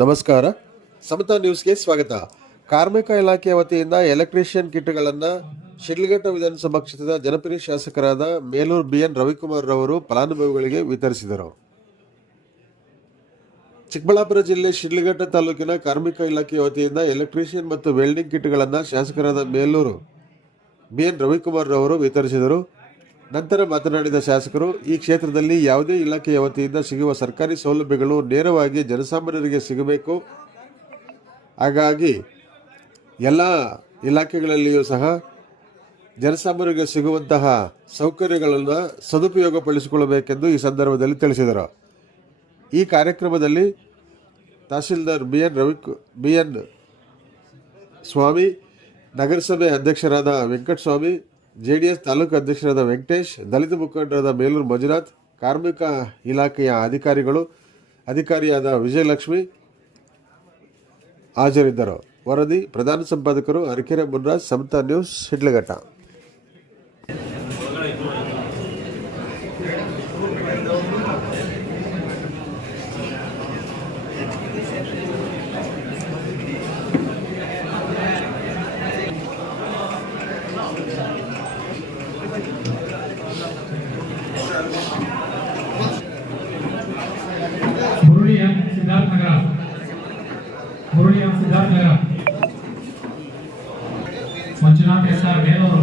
ನಮಸ್ಕಾರ, ಸಮತಾ ನ್ಯೂಸ್ಗೆ ಸ್ವಾಗತ. ಕಾರ್ಮಿಕ ಇಲಾಖೆ ವತಿಯಿಂದ ಎಲೆಕ್ಟ್ರಿಷಿಯನ್ ಕಿಟ್ಗಳನ್ನು ಶಿಡ್ಲಘಟ್ಟ ವಿಧಾನಸಭಾ ಕ್ಷೇತ್ರದ ಜನಪ್ರಿಯ ಶಾಸಕರಾದ ಮೇಲೂರು BN ರವಿಕುಮಾರ್ ರವರು ಫಲಾನುಭವಿಗಳಿಗೆ ವಿತರಿಸಿದರು. ಚಿಕ್ಕಬಳ್ಳಾಪುರ ಜಿಲ್ಲೆ ಶಿಡ್ಲಘಟ್ಟ ತಾಲೂಕಿನ ಕಾರ್ಮಿಕ ಇಲಾಖೆ ವತಿಯಿಂದ ಎಲೆಕ್ಟ್ರಿಷಿಯನ್ ಮತ್ತು ವೆಲ್ಡಿಂಗ್ ಕಿಟ್ಗಳನ್ನು ಶಾಸಕರಾದ ಮೇಲೂರು BN ರವಿಕುಮಾರ್ ರವರು ವಿತರಿಸಿದರು. ನಂತರ ಮಾತನಾಡಿದ ಶಾಸಕರು, ಈ ಕ್ಷೇತ್ರದಲ್ಲಿ ಯಾವುದೇ ಇಲಾಖೆಯ ವತಿಯಿಂದ ಸಿಗುವ ಸರ್ಕಾರಿ ಸೌಲಭ್ಯಗಳು ನೇರವಾಗಿ ಜನಸಾಮಾನ್ಯರಿಗೆ ಸಿಗಬೇಕು. ಹಾಗಾಗಿ ಎಲ್ಲ ಇಲಾಖೆಗಳಲ್ಲಿಯೂ ಸಹ ಜನಸಾಮಾನ್ಯರಿಗೆ ಸಿಗುವಂತಹ ಸೌಕರ್ಯಗಳನ್ನು ಸದುಪಯೋಗಪಡಿಸಿಕೊಳ್ಳಬೇಕೆಂದು ಈ ಸಂದರ್ಭದಲ್ಲಿ ತಿಳಿಸಿದರು. ಈ ಕಾರ್ಯಕ್ರಮದಲ್ಲಿ ತಹಸೀಲ್ದಾರ್ BN ಸ್ವಾಮಿ, ನಗರಸಭೆ ಅಧ್ಯಕ್ಷರಾದ ವೆಂಕಟಸ್ವಾಮಿ, JDS ತಾಲೂಕು ಅಧ್ಯಕ್ಷರಾದ ವೆಂಕಟೇಶ್, ದಲಿತ ಮುಖಂಡರಾದ ಮೇಲೂರು ಮಂಜುನಾಥ್, ಕಾರ್ಮಿಕ ಇಲಾಖೆಯ ಅಧಿಕಾರಿಯಾದ ವಿಜಯಲಕ್ಷ್ಮಿ ಹಾಜರಿದ್ದರು. ವರದಿ ಪ್ರಧಾನ ಸಂಪಾದಕರು ಅರಕೆರೆ ಮುನ್ರಾಜ್, ಸಮತಾ ನ್ಯೂಸ್, ಶಿಡ್ಲಘಟ್ಟ. ಮುರುಳಿ ಸಿದ್ಧಾರ್ಥನಗರ, ಮಂಜುನಾಥ್ SR ಬೇಲೂರು,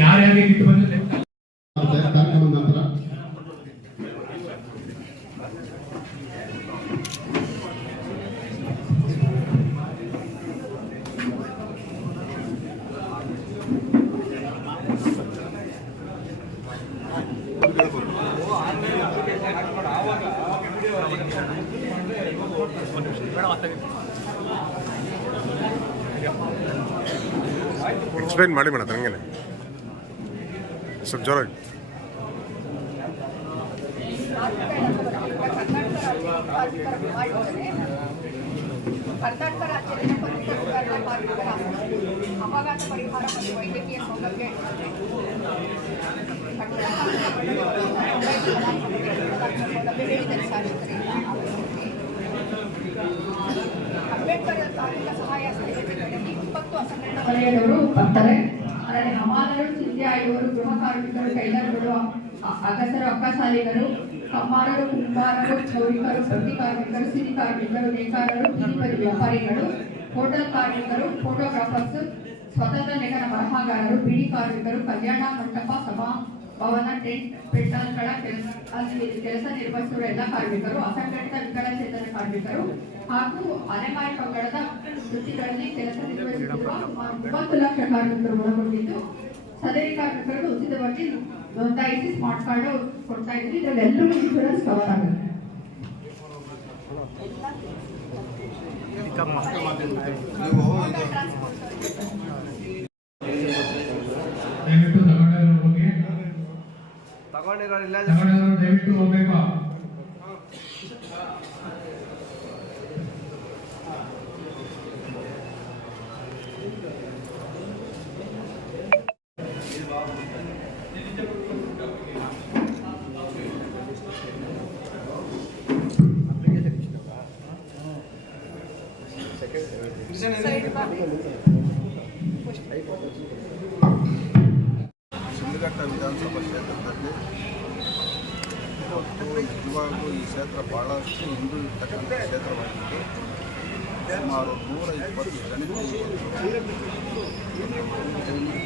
ಯಾರ್ಯಾರಿಗೆ ಇಟ್ಟು ಬಂದಿದೆ ಕಾರ್ಯಕ್ರಮದ ನಂತರ ಎಕ್ಸ್ಪ್ಲೈನ್ ಮಾಡಿ ಮೇಡಮ್, ಹಂಗೇನೆ ಸ್ವಲ್ಪ ಜೋರಾಗಿ. ಕರ್ನಾಟಕ ರಾಜ್ಯದಲ್ಲಿ ಅಪಘಾತ ಪರಿಹಾರ ಮತ್ತು ವೈದ್ಯಕೀಯ ಸೌಲಭ್ಯ ಹೇಳಿದ್ದಾರೆ ಶಾಸಕರಿಗೆ. ಅಂಬೇಡ್ಕರ್ ಕಾರ್ಮಿಕ ಸಹಾಯ ಸಮಿತಿಗಳಲ್ಲಿ 20 ಅಸಂಘಟಿತ ವಲಯದವರು ಬರ್ತಾರೆ. ಅದರಲ್ಲಿ ಹಮಾಲರು, ಸಿಂಧ್ಯಾಯುವರು, ಗೃಹ ಕಾರ್ಮಿಕರು, ಟೈಲರ್ಗಳು, ಅಗಸರು, ಅಕ್ಕಸಾಲಿಗರು, ಕಮ್ಮಾರರು, ಕುಂಬಾರರು, ಕ್ಷೌರಿಕರು, ಬಡ್ಡಿ ಕಾರ್ಮಿಕರು, ಸಿರಿ ಕಾರ್ಮಿಕರು, ನೇಕಾರರು, ಬೀದಿ ವ್ಯಾಪಾರಿಗಳು, ಹೋಟೆಲ್ ಕಾರ್ಮಿಕರು, ಫೋಟೋಗ್ರಾಫರ್ಸ್, ಸ್ವತಂತ್ರ ಲೇಖನ ಬರಹಗಾರರು, ಬಿಡಿ ಕಾರ್ಮಿಕರು, ಕಲ್ಯಾಣ ಮಂಟಪ, ಸಭಾ ಭವನ, ಟೆಂಟ್, ಪೆಟ್ರೋಲ್ಗಳ ಕೆಲಸ ನಿರ್ವಹಿಸುವ ಎಲ್ಲ ಕಾರ್ಮಿಕರು, ಅಸಂಘಟಿತ ವಿಕಲಚೇತನ ಕಾರ್ಮಿಕರು ಹಾಗೂ ಅಲೆಮಾರಿ ಪಂಗಡದ ವೃತ್ತಿಗಳಲ್ಲಿ ಕೆಲಸ ನಿರ್ವಹಿಸುತ್ತಿರುವ ಸುಮಾರು 30 ಲಕ್ಷ ಕಾರ್ಮಿಕರು ಒಳಗೊಂಡಿದ್ದು, ಸದರಿ ಕಾರ್ಮಿಕರಿಗೆ ಉಚಿತವಾಗಿ ನೋಂದಾಯಿಸಿ ಸ್ಮಾರ್ಟ್ ಕಾರ್ಡ್ ಕೊಡ್ತಾ ಇದ್ವಿ. ಇದರಲ್ಲಿ ಎಲ್ಲರೂ ಇನ್ಶೂರೆನ್ಸ್ ಕವರ್ ಆಗುತ್ತೆ. ದಯವಿಟ್ಟು ಹೋಗ್ಬೇಕು. ಶಿಡ್ಲಘಟ್ಟ ವಿಧಾನಸಭಾ ಕ್ಷೇತ್ರದಲ್ಲಿ ಇವತ್ತು ನಿಜವಾಗೂ ಈ ಕ್ಷೇತ್ರ ಭಾಳಷ್ಟು ಹಿಂದುಳಿತಕ್ಕಂಥ ಕ್ಷೇತ್ರವಾಗಿದ್ದು ಸುಮಾರು 120 ಜನಕ್ಕೆ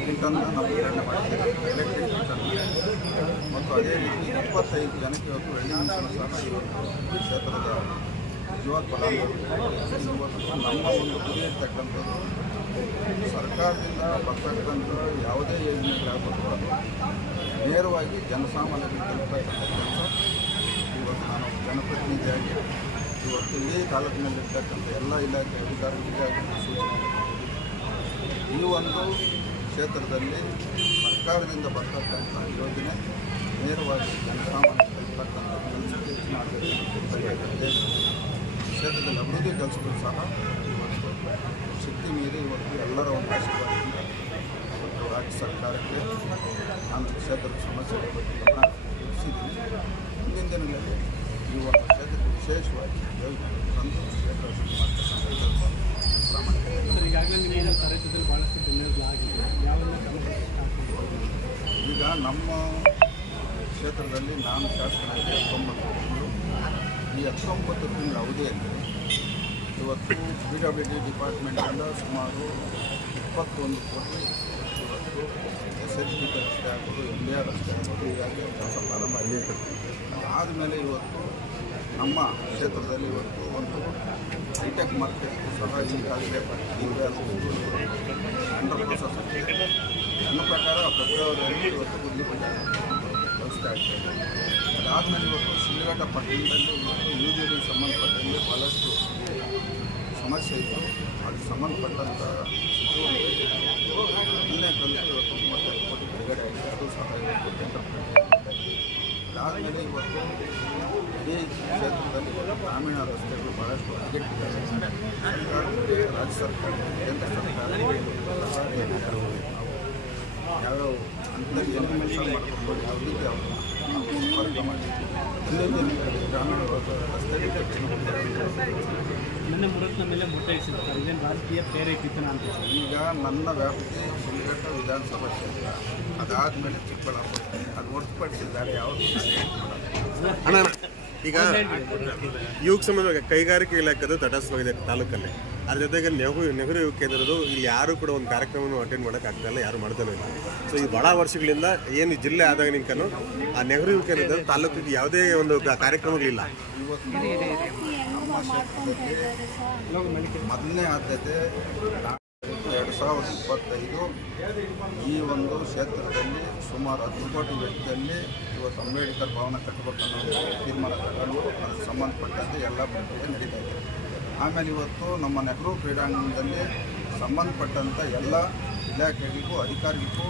ಕಿಟ್ಟನ್ನು ನಾವು ವಿತರಣೆ ಮಾಡಿದ್ದೇವೆ, ಎಲೆಕ್ಟ್ರಿಕ್ ಕಿಟ್ಟನ್ನು. ಮತ್ತು ಅದೇ ರೀತಿ 25 ಜನಕ್ಕೆ ಇವತ್ತು ವೆಲ್ಡಿಂಗ್ ಮಿಷನ್ ಸಹ ಇವತ್ತು ಕ್ಷೇತ್ರದ ನಿಜವಾದ ಫಲಾನುಭವಿಗಳು ಇವತ್ತು ನಮ್ಮ ಒಂದು ಗುರಿ ಇರ್ತಕ್ಕಂಥದ್ದು ಸರ್ಕಾರದಿಂದ ಬರ್ತಕ್ಕಂಥ ಯಾವುದೇ ಯೋಜನೆಗಳಾಗಬೇಕು ನೇರವಾಗಿ ಜನಸಾಮಾನ್ಯರಿಗೆ ತಲುಪತಕ್ಕಂಥ ಕೆಲಸ ಇವತ್ತು ನಾನು ಜನಪ್ರತಿನಿಧಿಯಾಗಿ ಇವತ್ತು ಇಡೀ ತಾಲೂಕಿನಲ್ಲಿರ್ತಕ್ಕಂಥ ಎಲ್ಲ ಇಲಾಖೆ ಅಧಿಕಾರಿಗಳಿಗೆ ಸೂಚನೆ ಈ ಒಂದು ಕ್ಷೇತ್ರದಲ್ಲಿ ಸರ್ಕಾರದಿಂದ ಬರ್ತಕ್ಕಂಥ ಯೋಜನೆ ನೇರವಾಗಿ ಜನಸಾಮಾನ್ಯರಿಗೆ ತಲುಪತಕ್ಕಂಥ ಕೆಲಸಕ್ಕೆ ಹೆಚ್ಚಿನ ಆದ್ಯತೆ ಕ್ಷೇತ್ರದಲ್ಲಿ ಅಭಿವೃದ್ಧಿ ಕೆಲಸಗಳು ಸಹ ಇವತ್ತು ಶಕ್ತಿ ಮೀರಿ ಇವತ್ತು ಎಲ್ಲರ ಒಂದು ಆಶೀರ್ವಾದದಿಂದ ಇವತ್ತು ರಾಜ್ಯ ಸರ್ಕಾರಕ್ಕೆ ನಾನು ಕ್ಷೇತ್ರದ ಸಮಸ್ಯೆಗಳ ಬಗ್ಗೆ ಗಮನ ಹರಿಸಿದ್ದೀನಿ. ಮುಂದಿನ ದಿನಗಳಲ್ಲಿ ಈ ಒಂದು ಕ್ಷೇತ್ರಕ್ಕೆ ವಿಶೇಷವಾಗಿ ತಂದು ಕ್ಷೇತ್ರ ಮಾಡ್ತಕ್ಕಂಥ ಕೆಲಸ ಪ್ರಾಮಾಣಿಕ ಈಗ ನಮ್ಮ ಕ್ಷೇತ್ರದಲ್ಲಿ ನಾನು ಶಾಸಕನಾಗಿ 19 ತಿಂಗಳು ಈ 19 ತಿಂಗಳ ಅವಧಿಯಲ್ಲಿ ಇವತ್ತು PWD ಡಿಪಾರ್ಟ್ಮೆಂಟಿಂದ ಸುಮಾರು 21 ಕೋಟಿ ಇವತ್ತು SHP ರಸ್ತೆ ಆಗ್ಬೋದು MDR ರಸ್ತೆ ಆಗ್ಬೋದು ಹೀಗಾಗಿ ಕೆಲಸ ಪ್ರಾರಂಭ ಆಗಿದೆ. ಆದಮೇಲೆ ಇವತ್ತು ನಮ್ಮ ಕ್ಷೇತ್ರದಲ್ಲಿ ಇವತ್ತು ಒಂದು ಹೈಟೆಕ್ ಮಾರ್ಕೆಟ್ ಸಹ ಈಗಾಗಲೇ ಅಂಡರ್ ಪ್ರೊಸೆಸ್ ಆಗಿದೆ. ನನ್ನ ಪ್ರಕಾರ ಫೆಬ್ರವರಿಯಲ್ಲಿ ಇವತ್ತು ಗುದ್ಲಿ ಪೂಜೆ ವ್ಯವಸ್ಥೆ ಆಗ್ತಾಯಿದೆ. ಅದಾದಮೇಲೆ ಇವತ್ತು ಶಿಡ್ಲಘಟ್ಟ ಪಟ್ಟಣದಲ್ಲಿ ಇವತ್ತು UGD ಸಂಬಂಧಪಟ್ಟಂತೆ ಭಾಳಷ್ಟು ಸಮಸ್ಯೆ ಇತ್ತು. ಅದಕ್ಕೆ ಸಂಬಂಧಪಟ್ಟಂಥ ಮೊನ್ನೆ ಕಲಿತು ಇವತ್ತು 35 ಕೋಟಿ ಬಿಡುಗಡೆ ಆಗಿದೆ. ಅದು ಸಹ ಇವತ್ತು ಟೆಂಡರ್ ಅದಾದಮೇಲೆ ಇವತ್ತು ಈ ಕ್ಷೇತ್ರದಲ್ಲಿ ಗ್ರಾಮೀಣ ರಸ್ತೆಗಳು ಭಾಳಷ್ಟು ಅಗತ್ಯವಿದೆ. ಸರ್ಕಾರ ರಾಜ್ಯ ಸರ್ಕಾರ ಕೇಂದ್ರ ಸರ್ಕಾರ ನಾವು ಯಾವ್ಯಾವ ಹಂತದಲ್ಲಿ ಏನು ಕೆಲಸ ಮಾಡಬೇಕು ಯಾವ ರೀತಿ ಅವ್ರನ್ನ ನಾವು ಸಂಪರ್ಕ ಮಾಡಿ ಮುಂದಿನ ದಿನಗಳಲ್ಲಿ ಗ್ರಾಮೀಣ ರಸ್ತೆಗಳಿಗೆ ನನ್ನ ಮುರತ್ನ ಮೇಲೆ ಮೊಟ್ಟೆ ಇಟ್ಟಿರ್ತಾರೆ ಇದೇನು ರಾಜಕೀಯ ಪ್ರೇರೇಪಿತನ ಅಂತ ಈಗ ನನ್ನ ವ್ಯಾಪ್ತಿ ಶಿಡ್ಲಘಟ್ಟ ವಿಧಾನಸಭಾ ಕ್ಷೇತ್ರ ಅದಾದಮೇಲೆ ಚಿಕ್ಕಬಳ್ಳಾಪುರ ಅದು ಹೊರತುಪಡಿಸಿ ಬೇರೆ ಯಾವುದು ಅಣ್ಣ ಈಗ ಯುವಕ ಸಂಬಂಧ ಕೈಗಾರಿಕೆ ಇಲಾಖೆದು ತಟಸ್ಥವಾಗಿದೆ ತಾಲೂಕಲ್ಲಿ. ಅದ್ರ ಜೊತೆಗೆ ನೆಹರು ಯುವ ಕೇಂದ್ರದ್ದು ಇಲ್ಲಿ ಯಾರು ಕೂಡ ಒಂದು ಕಾರ್ಯಕ್ರಮವನ್ನು ಅಟೆಂಡ್ ಮಾಡೋಕ್ಕಾಗ್ತಾಯಿಲ್ಲ, ಯಾರು ಮಾಡ್ತಾನೂ ಇಲ್ಲ. ಸೊ ಈ ಭಾಳ ವರ್ಷಗಳಿಂದ ಏನು ಜಿಲ್ಲೆ ಆದಾಗ ನಿಂಕನು ಆ ನೆಹರು ಯುವ ಕೇಂದ್ರದಲ್ಲಿ ತಾಲೂಕಿಗೆ ಯಾವುದೇ ಒಂದು ಕಾರ್ಯಕ್ರಮಗಳಿಲ್ಲ. ಇವತ್ತು ನಮ್ಮ ಕ್ಷೇತ್ರದಲ್ಲಿ ಮೊದಲನೇ ಆದ್ಯತೆ 2025 ಈ ಒಂದು ಕ್ಷೇತ್ರದಲ್ಲಿ ಸುಮಾರು 10 ಕೋಟಿ ವೆಚ್ಚದಲ್ಲಿ ಇವತ್ತು ಅಂಬೇಡ್ಕರ್ ಭವನ ಕಟ್ಟಬೇಕನ್ನೋ ತೀರ್ಮಾನ ತಗೊಂಡು ಅದಕ್ಕೆ ಸಂಬಂಧಪಟ್ಟಂತೆ ಎಲ್ಲ ಪ್ರಕ್ರಿಯೆ ನಡೀತಾ ಇದೆ. ಆಮೇಲೆ ಇವತ್ತು ನಮ್ಮ ನೆಹರು ಕ್ರೀಡಾಂಗಣದಲ್ಲಿ ಸಂಬಂಧಪಟ್ಟಂಥ ಎಲ್ಲ ಇಲಾಖೆಗಳಿಗೂ ಅಧಿಕಾರಿಗಳಿಗೂ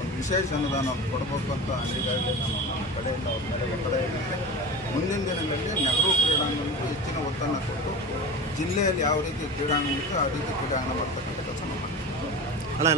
ಒಂದು ವಿಶೇಷ ಅನುದಾನ ಕೊಡಬೇಕು ಅಂತ ಈಗಾಗಲೇ ನಾನು ನನ್ನ ಕಡೆಯಿಂದ ಅವ್ರ ಮೇಲೆ ಒತ್ತಡ ಇದೆ. ಮುಂದಿನ ದಿನಗಳಲ್ಲಿ ನೆಹರು ಕ್ರೀಡಾಂಗಣಕ್ಕೆ ಹೆಚ್ಚಿನ ಒತ್ತನ್ನು ಕೊಟ್ಟು ಜಿಲ್ಲೆಯಲ್ಲಿ ಯಾವ ರೀತಿ ಕ್ರೀಡಾಂಗಣ ಇತ್ತು ಆ ರೀತಿ ಕ್ರೀಡಾಂಗಣ ಮಾಡ್ತಕ್ಕಂಥ ಕೆಲಸ ಮಾಡ್ತೀವಿ. ಅಣ್ಣ